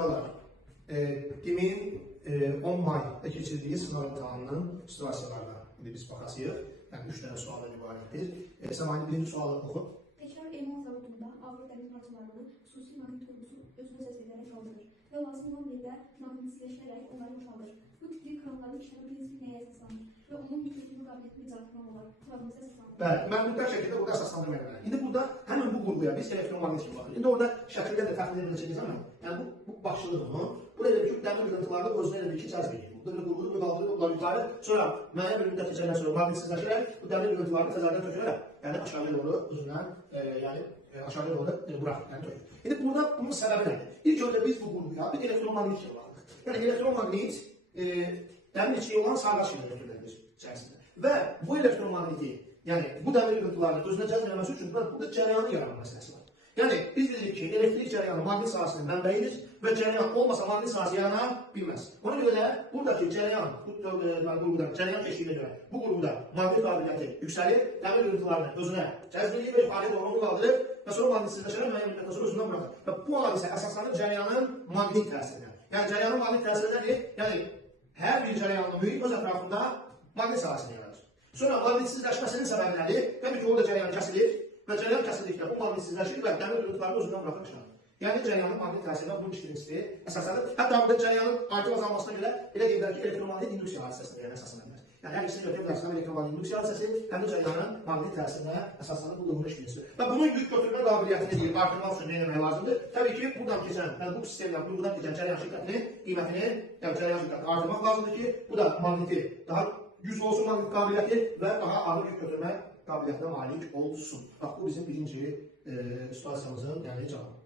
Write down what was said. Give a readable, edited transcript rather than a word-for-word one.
Uşaqlar, demin 10 mayda keçirdiyi sınav imtahanının situasiyalarına biz baxasıyıq. Yəni 3 dənə sualdan ibarətdir. Səmani birinci sualı oxu. Təkrar elman zavodunda ağır dəmir parçalarını xüsusi maqnit qurğusu özünə səs edərək qaldırır və lazım olan yerdə maqnitsləşdirərək onları uçaldır. Bu tipli kranların işləmə prinsipi nəyə əsaslanır və onun yükləmə qabiliyyətini icatından olar kuralımıza əsaslanır? Bəli, mən mütləq şəkildə burada əsaslandırma edilməli. İndi burada həmin bu qurğuya biz elektromaqnit kimi baxırıq. İndi orada şəkildə də təxmin ediləcək zaman, yəni bu başlığı bunu, burada elə bir ki, dəmir qırıntılarını özünə elə bir ki, cəzb edir. Burada bir qurğudur, bir qaldırır, bunlar yukarı, sonra müəyyən bir müddət keçəndən sonra maqnitsizləşərək, bu dəmir qırıntılarını təzərdən tökürərək, yəni aşağıya doğru özündən, yəni aşağıya doğru buraxır, yəni tökür. İndi burada bunun səbəbi nədir? İlk öncə biz bu qurğuya bir elektromaqnit kimi baxırıq. Yəni elektromaqnit dəmir içi olan sarğaç kimi götürülür içərisində. Və bu elektromaqniti, yəni bu dəmir qırıntılarını özünə cəzb etməsi üçün burada cərəyanı yaranma məsələsi var. Yəni biz bilirik ki, elektrik cərəyanı maqnit sahəsinin mənbəyidir və cərəyan olmasa maqnit sahəsi yarana bilməz. Ona görə də buradakı cərəyan, cərəyan eşiyinə görə bu qurğuda maqnit qabiliyyəti yüksəlir, dəmir qırıntılarını özünə cəzb edir və yuxarıya doğru onu qaldırır və sonra maqnitsizləşərək müəyyən müddətdən sonra özündən buraxır. Və bu olan isə əsaslanır cərəyanın maqnit təsirinə. Yəni cərəyanın maqnit təsiri nədir? Yəni hər bir cərəyanlı mühit öz ətrafında maqnit sahəsini yaradır. Sonra maqnitsizləşməsinin səbəbi nədir? Təbii ki, orada cərəyan kəsilir və cərəyan kəsildikdə bu maqnitsizləşir və dəmir qırıntılarını özündən buraxır çıxar. Yəni cərəyanın maqnit təsirinə bunun birincisi əsaslanır. Hətta burada cərəyanın artıq azalmasına görə elə deyirlər ki, elektromaqnit induksiya hadisəsində yəni əsaslanır. Yəni hər ikisini götürüb həm elektromaqnit induksiya hadisəsi, həm də cərəyanın maqnit təsirinə əsaslanır bu qurğunun işləyicisi. Və bunun yük götürmə qabiliyyətini deyir, artırmaq üçün nə etmək lazımdır? Təbii ki, buradan keçən, yəni bu sistemdən, qurğudan keçən cərəyan şiddətini, qiymətini, yəni cərəyan şiddətini artırmaq lazımdır ki, bu da maqniti daha güclü olsun maqnit qabiliyyəti və daha ağır yük götürmə qabiliyyətinə malik olsun. Bax, bu bizim birinci situasiyamızın yəni cavabı.